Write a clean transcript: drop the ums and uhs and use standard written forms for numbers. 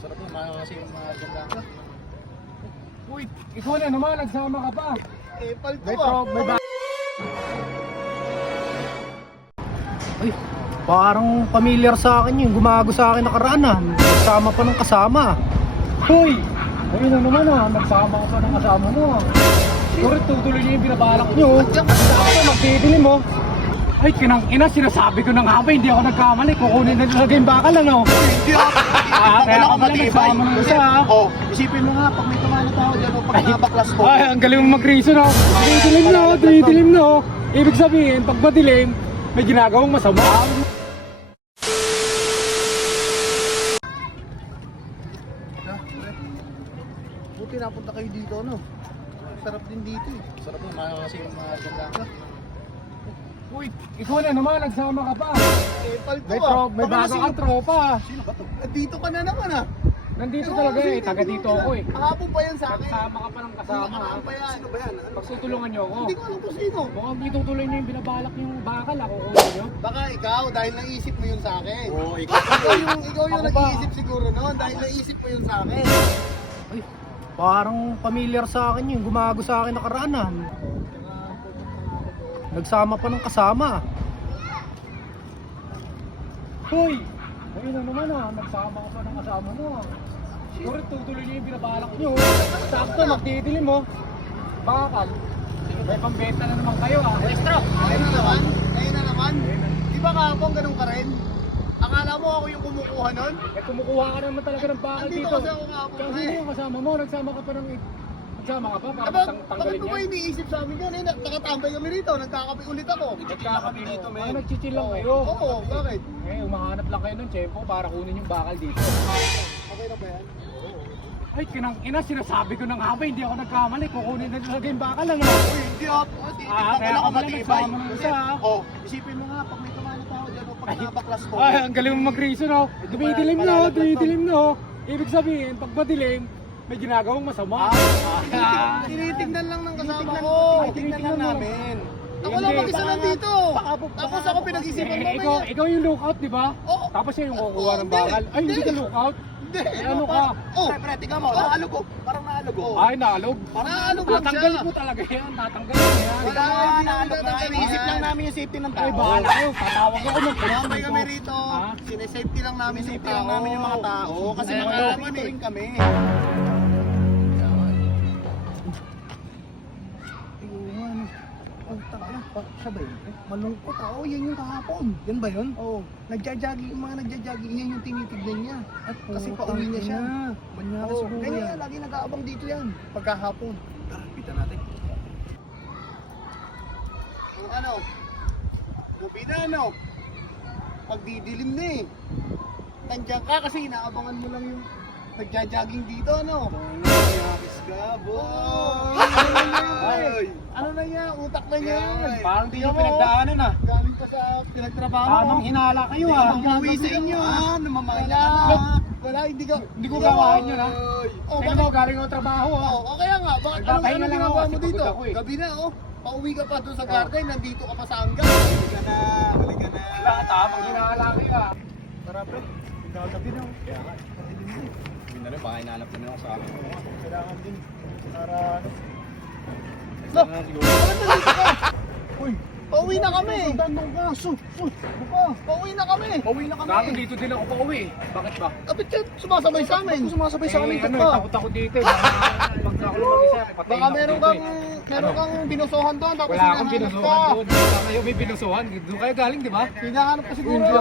Sarap naman kasi yung mga ganda ka. Uy, ikaw na naman, nagsama ka pa. Eh, palto May ah. pro, may ba... Ay, parang familiar sa akin yung gumago sa akin nakaraan ah. Nagsama pa ng kasama. Hoy, ayun na naman ah, nagsama ka pa ng kasama mo ah. Siguro tutuloy niyo yung binabalak niyo. Sakto, magdidilim mo. Ay, kinang-ina, sinasabi ko na nga ba, hindi ako nagkamali. Kukunin na talaga yung bakal, ano? Hindi ah. Kaya ka pala nagsama ng isa ah. Oh, isipin mo nga, pag may tumalo tao dyan, o pag nabaklas ko. Ay, ang galing mong mag-reason oh. Didilim na oh, didilim na oh. Ibig sabihin, pag madilim, may ginagawang masama. Buti napunta kayo dito, no? Sarap din dito eh. Sarap naman kasi yung mga ganda ka. Uy, ikaw na naman, nagsama ka pa. Eh, palto May, ah. may Baka bago nasino- kang tropa. Sino ba to? Dito ka na naman ah. Nandito talaga eh, taga dito ako eh. Hapon pa yan sa akin. Nagsama ka pa ng kasama ha. Ano pa yan? Sino ba yan? Ano? Pagtutulungan niyo ako. Hindi ko alam kung sino. Mukhang itutuloy niyo yung binabalak yung bakal ako kunin niyo. Baka ikaw, dahil naisip mo yun sa akin. Oo, ikaw. ikaw yung Ako ba? nag-iisip siguro noon dahil naisip mo yun sa akin. Ay, parang familiar sa akin yung gumago sa akin nakaraan ah. Nagsama pa ng kasama. Hoy! Ayun na naman ah, nagsama ka pa ng kasama mo ah. Siguro tutuloy niyo yung binabalak niyo. Sakto, magdidilim mo. Bakal. May pambenta na naman kayo ah. Extra! Ayun na naman. Ayun na naman. Di ba kahapon ganun ka rin? Akala mo ako yung kumukuha nun? Eh kumukuha ka naman talaga ng bakal Andito dito. kasi ako kahapon. Kasi yung kasama mo, nagsama ka pa ng... Nagsama ka pa para Bakit tanggalin mo ba niya? iniisip sa amin yan? Eh, nakatambay kami rito. Nagkakape ulit ako. Nagkakapi dito, men. Nagchichill lang kayo. Oo, bakit? Eh, umahanap lang kayo ng tiyempo para kunin yung bakal dito. Okay na ba yan? Ay, kinang-ina, sinasabi ko na nga ba, hindi ako nagkamali. Kukunin na talaga yung bakal, ano? Uy, hindi ah. Kaya ka pala nagsama ng isa ah. Oh, isipin mo nga, pag may tumalo tao dyan, o pag nabaklas ko. Ay, ang galing mo mag-reason oh. Dumidilim na oh, dumidilim na oh. Ibig sabihin, pag madilim, may ginagawang masama. Tinitingnan lang ng kasama ko. Tinitingnan lang namin. Ako lang mag-isa lang dito. Tapos ako pinag-isipan mo Ikaw yung lookout, di ba? Oo. Tapos siya yung kukuha ng Hindi. bakal. Ay, hindi ka Hindi. lookout. Hindi. Ano ka? Oh, pre, tingnan mo. Naalog ko. Parang naalog ko. Ay, naalog. Naalog lang Tatanggal siya. mo talaga yan. Tatanggal mo yan. Wala, naalog na. Iniisip lang namin yung safety ng tao. Ay, bahala kayo. Tatawag ako ng police Tumambay dito. kami rito. Ha? Sinesafety lang namin yung Sinesafety tao. lang namin yung mga tao. Kasi Ay, nakakalaman ano, rin kami. Siya ba yun? Malungkot ako, yan yung kahapon. Yan ba yun? Oo. Nagja-jogging, yung mga nagja-jogging, yan yung tinitignan niya. At kasi pauwi niya siya. Manyara Oo, siguro ganyan yan. yan, lagi nag-aabang dito yan. Pagkahapon. Tara, pita natin. Ano? Gabi na ano? Pagdidilim na eh. Nandiyan ka kasi inaabangan mo lang yung nagja-jogging dito, ano? Ayos ka, boy! Ay! Ano na yan? Utak na yan! Parang di nyo Tingnan mo, pinagdaanan ah. Galing pa sa pinagtrabaho. Tamang hinala kayo Hindi ah. ka mamuwi sa inyo ah. Namamaya ka na. Wala, hindi ko gawain yun, ah. Oh, Tingnan mo, galing ako trabaho ah. Oh, kaya nga, bakit Nagpapahinga lang ginagawa ako mo kasi dito? pagod ako eh. Gabi na oh. Pauwi ka pa doon sa garden, nandito ka pa sa hanggang. Huli ka na, huli ka na. Wala, tamang hinala kayo ah. Tara pre, gagabi na oh. Kaya nga. Hindi na rin, baka hinalap na ako sa akin. Kailangan din para ano. Lo, siguro. Bakit nandito ka? Uy, Pauwi na kami. Dandong ka. Buka, pauwi na kami. Pauwi na kami. Bakit dito din ako pauwi? Bakit ba? Kapit ka, sumasabay sa amin. Sumasabay sa amin, ano, ka. takot ako dito eh. Pag ako mag-isa, patayin Baka ako meron dito kang, eh. meron kang binusuhan doon, tapos Wala akong hinahanap binusuhan ka. doon. Wala kayo may binusuhan. Doon kayo galing, di ba? Hinahanap ka siguro.